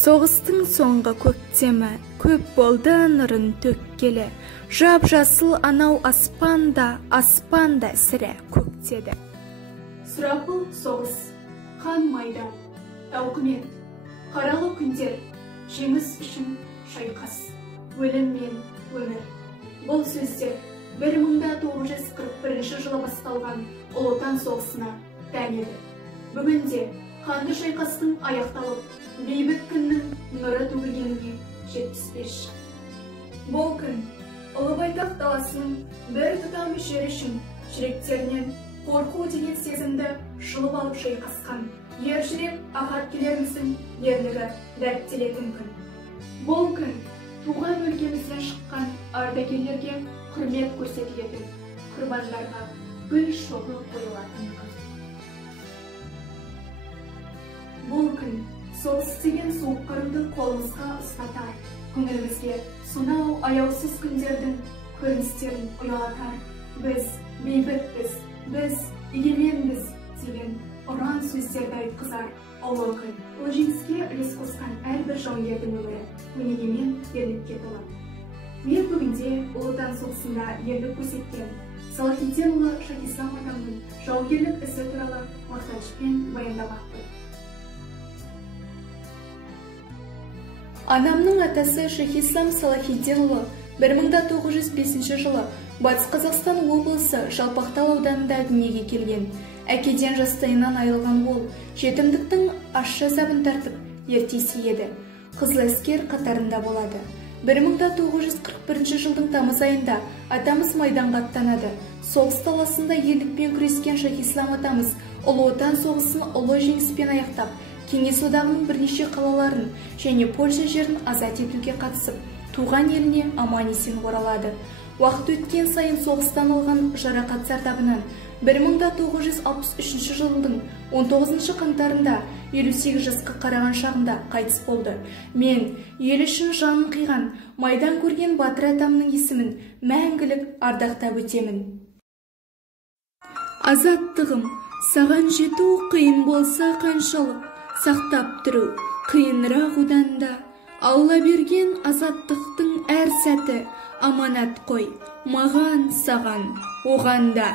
Соғыстың соңғы көктемі, көп болды нұрын төккелі. Жап-жасыл анау аспанда сірә көктеді. Сұрапыл соғыс, қан майдан, тауқымет, қаралы күндер, жеңіс үшін шайқас, өлім мен өмір. Бұл сөздер 1941 жылы басталған Ұлы Отан соғысына тән еді. Бүгінде қанды шайқастың аяқталып, бейбіт күннің нұры төгілгеніне 75 жыл. Бұл күн ұлы байтақ даласының бір тұтам жері үшін жүректерінен қорқу деген сезімді жұлып алып шайқасқан ер жүрек ағаткелеріміздің ерлігі дәріптелетін күн. Бұл күн туған өлкемізден шыққан ардагерлерге құрмет көрсетілетін, құрбандарға гүл шоғы қойылатын күн. Бұл күн соғыс деген суық қаруды қолымызға ұстатар, көңілімізге сонау аяусыз күндердің көріністерін ұялатар. Біз бейбітпіз, біз егеменбіз деген ұран сөздерді айтқызар ұлы күн. Ұлы жеңіске үлес қосқан әрбір жауынгердің өмірі өнегемен ерлікке толы. Мен бүгінде Ұлы Отан соғысында ерлік көрсеткен Салахиддинұлы Шахислам атамның жауынгерлік ісі туралы мақтанышпен баяндамақпын. Анамның атасы Шахислам Салахиддинұлы 1905 жылы Батыс Қазақстан облысы Жалпақтал ауданында дүниеге келген. Әкеден жастайынан айырылған ол, жетімдіктің ащы азабын тартып, ерте еді. Қызыл әскер қатарында болады. 1941 жылдың тамыз айында атамыз майданға аттанады. Соғыс даласында ерлікпен күрескен Шахислам атамыз Ұлы Отан соғысын ұлы жеңіспен аяқтап, Кеңес одағының бірнеше қалаларын және Польша жерін азат етуге қатысып, туған еліне аман-есен оралады. Уақыт өткен сайын соғыстан алған жарақат зардабынан 1963 жылдың 19 қаңтарында 58 жасқа қараған шағында қайтыс болды. Мен ел үшін жанын қиған, майдан көрген батыр атамның есімін мәңгілік ардақтап өтемін. Азаттығым, саған жету қиын болса қаншалық, сақтап тұру қиынырақ одан да. Алла берген азаттықтың әр сәті аманат қой, маған, саған, оған да.